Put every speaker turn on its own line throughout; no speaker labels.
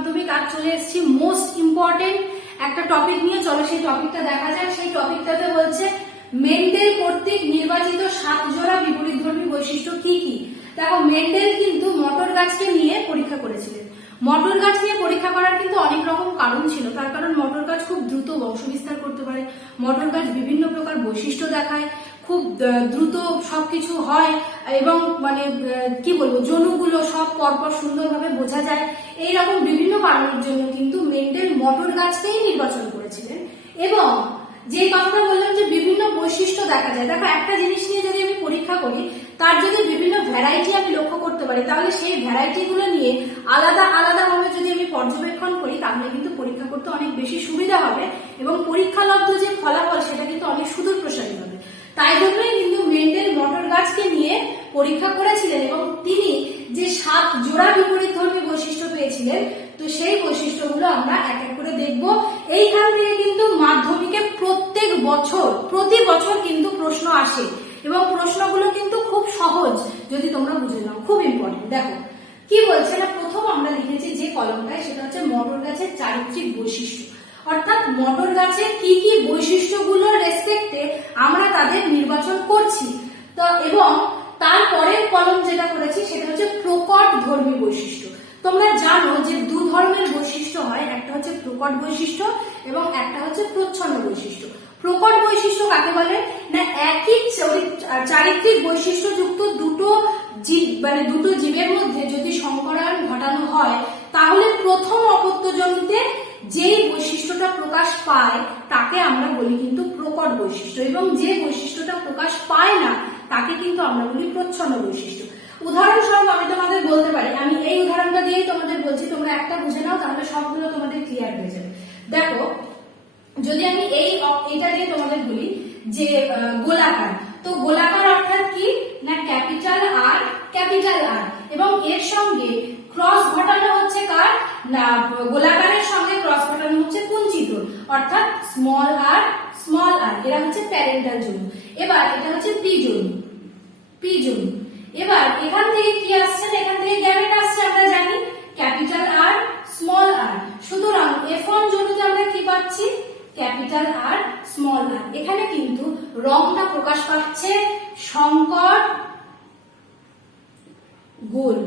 মাধ্যমিক আজ চলে এসেছি। মোস্ট ইম্পর্টেন্ট একটা টপিক নিয়ে, চলো সেই টপিকটা দেখা যাক। সেই টপিকটাতে বলছে মেন্ডেল কর্তৃক নির্বাচিত সাত জোড়া বিপরীতধর্মী বৈশিষ্ট্য কি কি? দেখো মেন্ডেল কিন্তু মটর গাছকে নিয়ে পরীক্ষা করেছিলেন। মটর গাছ নিয়ে পরীক্ষা করার কিন্তু অনেক রকম কারণ ছিল। তার কারণ মটর গাছ খুব দ্রুত বংশবিস্তার করতে পারে। মটর গাছ বিভিন্ন প্রকার বৈশিষ্ট্য দেখায়। খুব দ্রুত সবকিছু হয় এবং মানে কি বলব জনুগুলো সব পরপর সুন্দরভাবে বোঝা যায়। এই রকম বিভিন্ন কারণের জন্য কিন্তু মেন্ডেল মটর গাছকেই নির্বাচন করেছিলেন। এবং যে কথাটা বললাম যে বিভিন্ন বৈশিষ্ট্য দেখা যায়, দেখো একটা জিনিস নিয়ে যদি আমি পরীক্ষা করি, তার যদি বিভিন্ন ভ্যারাইটি আমি লক্ষ্য করতে পারি, তাহলে সেই ভ্যারাইটি গুলো নিয়ে আলাদা আলাদা ভাবে যদি আমি পর্যবেক্ষণ করি, তাহলে কিন্তু পরীক্ষা করতে অনেক বেশি সুবিধা হবে। এবং পরীক্ষালব্ধ যে ফলাফল, সেটা কিন্তু অনেক সুদূর তাই জন্যই কিন্তু মেন্ডেল মটর গাছকে নিয়ে পরীক্ষা করেছিলেন এবং তিনি যে সাত জোড়া বিপরীত ধর্মী বৈশিষ্ট্য পেয়েছিলেন, তো সেই বৈশিষ্ট্যগুলো আমরা এক এক করে দেখব। এইখান থেকে কিন্তু মাধ্যমিকে প্রত্যেক বছর, প্রতি বছর কিন্তু প্রশ্ন আসে এবং প্রশ্নগুলো কিন্তু খুব সহজ, যদি তোমরা বুঝে নাও, খুব ইম্পর্টেন্ট দেখো, কি বলছে না, প্রথম আমরা লিখেছি যে কলমটায় সেটা হচ্ছে মটর গাছের চারিত্রিক বৈশিষ্ট্য। অর্থাৎ মটর গাছের কি কি বৈশিষ্ট্যগুলোর রেসপেক্টে আমরা তাদের নির্বাচন করছি। তো এবং তারপরের কলম যেটা করেছি, সেটা হচ্ছে প্রকট ধর্মী বৈশিষ্ট্য। তোমরা জানো যে দু ধর্মের বৈশিষ্ট্য হয়, একটা হচ্ছে প্রকট বৈশিষ্ট্য এবং একটা হচ্ছে প্রচ্ছন্ন বৈশিষ্ট্য। প্রকট বৈশিষ্ট্য কাকে বলে? না, একই চরিত- চারিত্রিক বৈশিষ্ট্যযুক্ত দুটো জীব মানে দুটো জীবের মধ্যে যদি সংকরায়ন ঘটানো হয়, তাহলে প্রথম অপত্যজনিতে যেই প্রকাশ পায়, তাকে আমরা বলি কিন্তু প্রকট বৈশিষ্ট্য। এবং যে বৈশিষ্ট্যটা প্রকাশ পায় না, তাকে কিন্তু আমরা বলি প্রচ্ছন্ন বৈশিষ্ট্য। উদাহরণস্বরূপ আমি তোমাদের বলতে পারি, আমি এই উদাহরণটা দিয়েই তোমাদের বলছি, তোমরা একটা বুঝে নাও, তাহলে সবগুলো তোমাদের ক্লিয়ার হয়ে যাবে। দেখো, যদি আমি এই এটা দিয়ে তোমাদের বলি যে গোলাকার, তো গোলাকার অর্থাৎ কি? না, ক্যাপিটাল আর ক্যাপিটাল আর। এবং এর সঙ্গে ক্রস ঘটানো হচ্ছে কার? না, গোলাকারের সঙ্গে ক্রস ঘটানো হচ্ছে কুঞ্চিত। অর্থাৎ স্মল আর স্মল আর এরা হচ্ছে প্যারেন্টাল জন্য। এবার এটা হচ্ছে পি জন্য পি জন্য এবার এখান থেকে কি আসছে? এখান থেকে গ্যামেট আসছে, আমরা জানি। ক্যাপিটাল আর স্মল আর সুতরাং এফ ওয়ান জন্যতে আমরা কি পাচ্ছি? ক্যাপিটাল আর স্মল আর এখানে কিন্তু রংটা প্রকাশ পাচ্ছে সংকর গোল।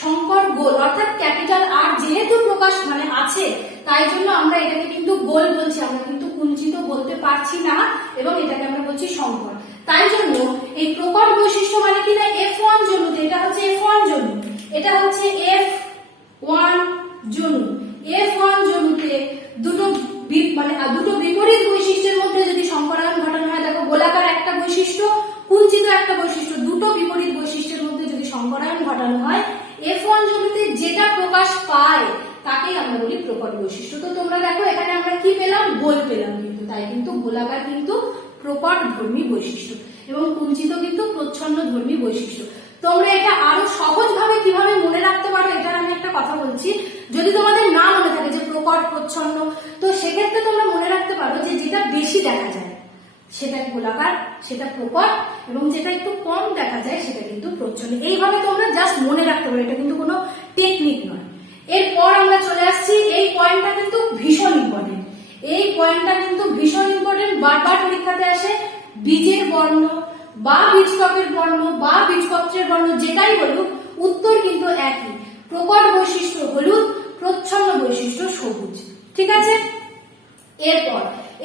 সংকর গোল, অর্থাৎ ক্যাপিটাল আর যেহেতু প্রকাশ মানে আছে, তাই জন্য আমরা এটাকে কিন্তু গোল বলছি, আমরা কিন্তু কুঞ্চিত বলতে পারছি না এবং এটাকে আমরা বলছি সংকর তাই জন্য এই প্রকট বৈশিষ্ট্য মানে কি না? এফ ওয়ান জন্যতে এটা হচ্ছে এফ ওয়ান জন্য। এটা হচ্ছে এফ ওয়ান জনু এফ ওয়ান জনুতে দুটো মানে দুটো বিপরীত বৈশিষ্ট্যের মধ্যে যদি সংকরায়ন ঘটানো হয় দেখো গোলাকার একটা বৈশিষ্ট্য, কুঞ্চিত একটা বৈশিষ্ট্য, দুটো বিপরীত বৈশিষ্ট্যের মধ্যে যদি সংকরায়ন ঘটানো হয় এফ ওয়ান জমিতে যেটা প্রকাশ পায়, তাকেই আমরা বলি প্রকট বৈশিষ্ট্য। তো তোমরা দেখো, এখানে আমরা কি পেলাম? গোল পেলাম কিন্তু, তাই কিন্তু গোলাকার কিন্তু প্রকট ধর্মী বৈশিষ্ট্য এবং কুঞ্চিত কিন্তু প্রচ্ছন্ন ধর্মী বৈশিষ্ট্য। তোমরা এটা আরও সহজ ভাবে কীভাবে মনে রাখতে পারো এটা আমি একটা কথা বলছি। যদি তোমাদের না মনে থাকে যে প্রকট প্রচ্ছন্ন, তো সেক্ষেত্রে তোমরা মনে রাখতে পারো যে যেটা বেশি দেখা যায়। সেটা গোলাকার সেটা প্রকট এবং যেটা একটু কম দেখা যায় সেটা কিন্তু প্রচ্ছন্ন। এইভাবে তোমরা জাস্ট মনে রাখতে পারো, এটা কিন্তু কোনো টেকনিক নয়। এরপর আমরা চলে আসছি, এই পয়েন্টটা কিন্তু ভীষণ ইম্পর্টেন্ট এই পয়েন্টটা কিন্তু ভীষণ ইম্পর্টেন্ট বারবার পরীক্ষাতে আসে বীজের বর্ণ বা বীজকপের বর্ণ বা বীজপত্রের বর্ণ, যেটাই বলুক, উত্তর কিন্তু একই। প্রকট বৈশিষ্ট্য হলুদ, প্রচ্ছন্ন বৈশিষ্ট্য সবুজ। ঠিক আছে? এরপর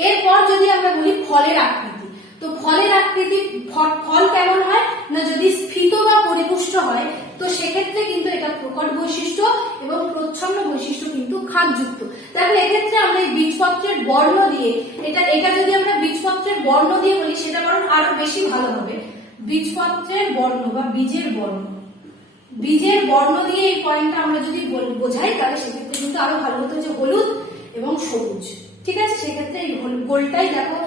এরপর যদি আমরা বলি ফলের আকৃতি, তো ফলের আকৃতি, ফল কেমন হয়? না যদি স্ফীত বা পরিপুষ্ট হয়, তো সেক্ষেত্রে কিন্তু এটা প্রকট বৈশিষ্ট্য এবং প্রচ্ছন্ন বৈশিষ্ট্য কিন্তু খাদযুক্ত দেখো এক্ষেত্রে আমরা এই বীজপত্রের বর্ণ দিয়ে, এটা এটা যদি আমরা বীজপত্রের বর্ণ দিয়ে বলি, সেটা বরং আরও বেশি ভালো হবে। বীজপত্রের বর্ণ বা বীজের বর্ণ। বীজের বর্ণ দিয়ে এই পয়েন্টটা আমরা যদি বোঝাই, তাহলে সেক্ষেত্রে কিন্তু আরও ভালো হতো যে হলুদ এবং সবুজ। ঠিক আছে? সেক্ষেত্রে এই গোলটাই দেখো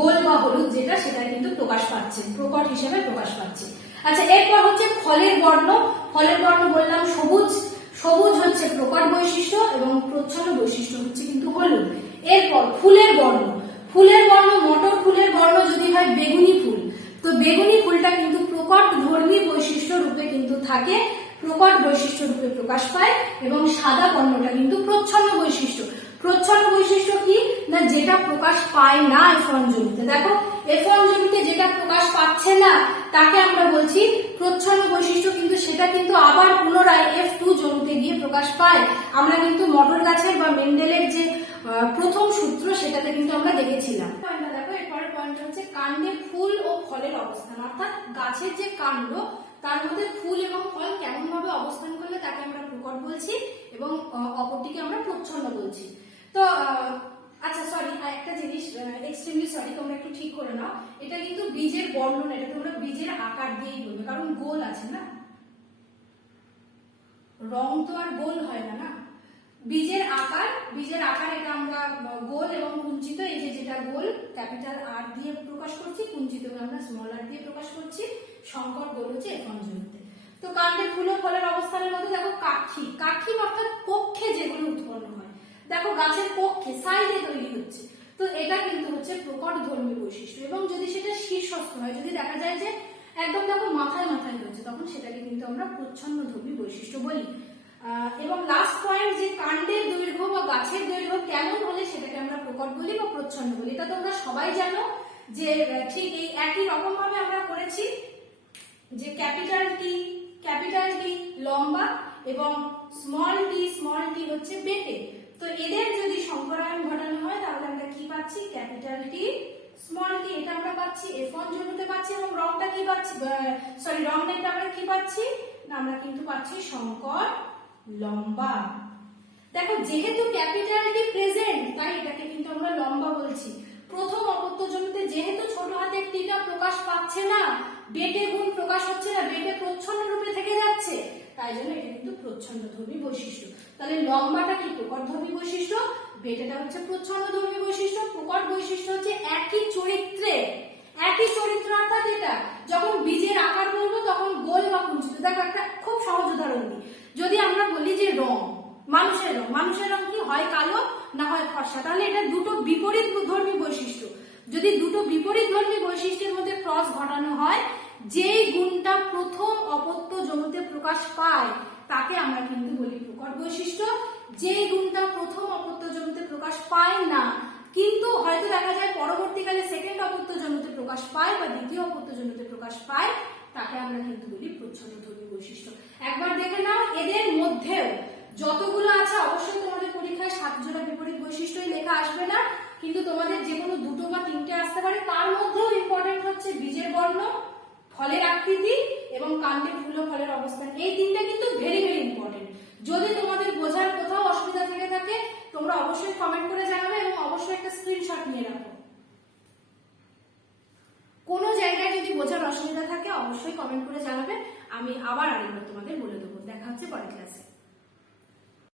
গোল বা হলুদ যেটা, সেটা কিন্তু প্রকাশ পাচ্ছে, প্রকট হিসেবে প্রকাশ পাচ্ছে। আচ্ছা এরপর হচ্ছে ফলের বর্ণ। ফলের বর্ণ বললাম সবুজ। সবুজ হচ্ছে প্রকট বৈশিষ্ট্য এবং প্রচ্ছন্ন বৈশিষ্ট্য হচ্ছে কিন্তু হলুদ। এরপর ফুলের বর্ণ। ফুলের বর্ণ, মটর ফুলের বর্ণ যদি হয় বেগুনি ফুল। তো বেগুনি ফুলটা কিন্তু প্রকট ধর্মী বৈশিষ্ট্য রূপে কিন্তু থাকে, প্রকট বৈশিষ্ট্য রূপে প্রকাশ পায় এবং সাদা বর্ণটা কিন্তু প্রচ্ছন্ন বৈশিষ্ট্য। প্রচ্ছন্ন বৈশিষ্ট্য কি? না, যেটা প্রকাশ পায় না এফ জমিতে। দেখো এফ জমিতে যেটা প্রকাশ পাচ্ছে না, তাকে আমরা বলছি প্রচ্ছন্ন বৈশিষ্ট্য, কিন্তু সেটা কিন্তু আবার পুনরায় এফ টু জমিতে গিয়ে প্রকাশ পায়। আমরা কিন্তু মটর গাছের বা মেন্ডেলের যে প্রথম সূত্র, সেটাতে কিন্তু আমরা দেখেছিলাম। দেখো, এরপরের পয়েন্ট হচ্ছে কাণ্ডে ফুল ও ফলের অবস্থান। অর্থাৎ গাছের যে কাণ্ড, তার মধ্যে ফুল এবং ফল কেমন ভাবে অবস্থান করলে তাকে আমরা প্রকট বলছি এবং অপরটিকে আমরা প্রচ্ছন্ন বলছি। তো আচ্ছা সরি একটা জিনিস এক্সট্রিমলি সরি তোমরা একটু ঠিক করে নাও। এটা কিন্তু বীজের বর্ণন, এটা তোমরা বীজের আকার দিয়েই বলবে, কারণ গোল আছে না। রং তো আর গোল হয় না না? বীজের আকার বীজের আকার এটা আমরা গোল এবং কুঞ্চিত, এই যে যেটা গোল, ক্যাপিটাল আর দিয়ে প্রকাশ করছি, কুঞ্চিত আমরা স্মল আর দিয়ে প্রকাশ করছি, সংকর গোল হচ্ছে এখন জমিতে। তো কাণ্ডের ফুল ফলের অবস্থানের মধ্যে দেখো, কাঠি। কাঠি অর্থাৎ পক্ষে যেগুলো উৎপন্ন হয়। দেখো, গাছের পক্ষে, সাইডে তৈরি হচ্ছে। তো এটা কিন্তু হচ্ছে প্রকট ধর্মী বৈশিষ্ট্য। এবং যদি সেটা শীর্ষস্থ হয়, যদি দেখা যায় যে একদম দেখো মাথায় মাথায় হচ্ছে, তখন সেটাকে কিন্তু আমরা প্রচ্ছন্ন ধর্মী বৈশিষ্ট্য বলি। এবং লাস্ট পয়েন্ট যে কাণ্ডের দৈর্ঘ্য বা গাছের দৈর্ঘ্য কেমন হলে সেটাকে আমরা প্রকট বলি বা প্রচ্ছন্ন বলি, এটা তোমরা সবাই জানো যে ঠিক এই একই রকম ভাবে আমরা করেছি যে ক্যাপিটাল টি ক্যাপিটাল টি লম্বা এবং স্মল টি স্মল টি হচ্ছে বেটে। তো এদের যদি সংকরায়ন ঘটানো হয়, তাহলে আমরা কি পাচ্ছি? ক্যাপিটাল টি স্মল টি এটা আমরা পাচ্ছি। এফ ওয়ান জমিতে পাচ্ছি এবং রংটা কি পাচ্ছি? সরি রং নেটটা আমরা কি পাচ্ছি? না, আমরা কিন্তু পাচ্ছি সংকর লম্বা। দেখো, যেহেতু ক্যাপিটাল টি প্রেজেন্ট তাই এটাকে কিন্তু আমরা লম্বা বলছি। প্রথম অপত্য জমিতে যেহেতু ছোট হাতের টিটা প্রকাশ পাচ্ছে না, বেটে গুণ প্রকাশ হচ্ছে না, বেটে প্রচ্ছন্ন রূপে থেকে যাচ্ছে। তাই জন্য এটা কিন্তু প্রচ্ছন্ন ধর্মী বৈশিষ্ট্য। তাহলে লম্বাটা কি? প্রকট ধর্মী বৈশিষ্ট্য? বেটাটা হচ্ছে প্রচ্ছন্ন ধর্মী বৈশিষ্ট্য। প্রকট বৈশিষ্ট্য হচ্ছে একই চরিত্রে। একই চরিত্র অর্থাৎ এটা। যখন বীজের আকার বলব, তখন গোল বা কুঞ্চিত। দেখো, একটা খুব সহজ উদাহরণ দিই। যদি আমরা বলি যে রং, মানুষের রং। মানুষের রং কি? হয় কালো না হয় ফর্সা? তাহলে এটা দুটো বিপরীত ধর্মী বৈশিষ্ট্য। যদি দুটো বিপরীত ধর্মী বৈশিষ্ট্যের মধ্যে ক্রস ঘটানো হয় যেই গুণটা প্রথম অপত্য জমিতে প্রকাশ পায়, তাকে আমরা কিন্তু বলি প্রকট বৈশিষ্ট্য। যেই গুণটা প্রথম অপত্য জমিতে প্রকাশ পায় না, কিন্তু হয়তো দেখা যায় পরবর্তীকালে সেকেন্ড অপত্য জমিতে প্রকাশ পায় বা দ্বিতীয় অপত্য জমিতে প্রকাশ পায়, তাকে আমরা কিন্তু বলি প্রচ্ছন্ন ধর্মী বৈশিষ্ট্য। একবার দেখে নাও, এদের মধ্যেও যতগুলো আছে, অবশ্যই তোমাদের পরীক্ষায় সাত জোড়া বিপরীত বৈশিষ্ট্যই লেখা আসবে না, কিন্তু তোমাদের যে কোনো দুটো বা তিনটে আসতে পারে। তার মধ্যেও ইম্পর্টেন্ট হচ্ছে বীজের বর্ণ। ফলের আকৃতি এবং কাণ্ডে ফুল ও ফলের অবস্থান। এই তিনটা কিন্তু ভেরি ভেরি ইম্পর্টেন্ট যদি তোমাদের বোঝার কোথাও অসুবিধা থেকে থাকে, তোমরা অবশ্যই কমেন্ট করে জানাবে এবং অবশ্যই একটা স্ক্রিনশট নিয়ে রাখো। কোনো জায়গায় যদি বোঝার অসুবিধা থাকে, অবশ্যই কমেন্ট করে জানাবে। আমি আবার আরেকবার তোমাদের বলে দেবো। দেখা হচ্ছে পরের ক্লাসে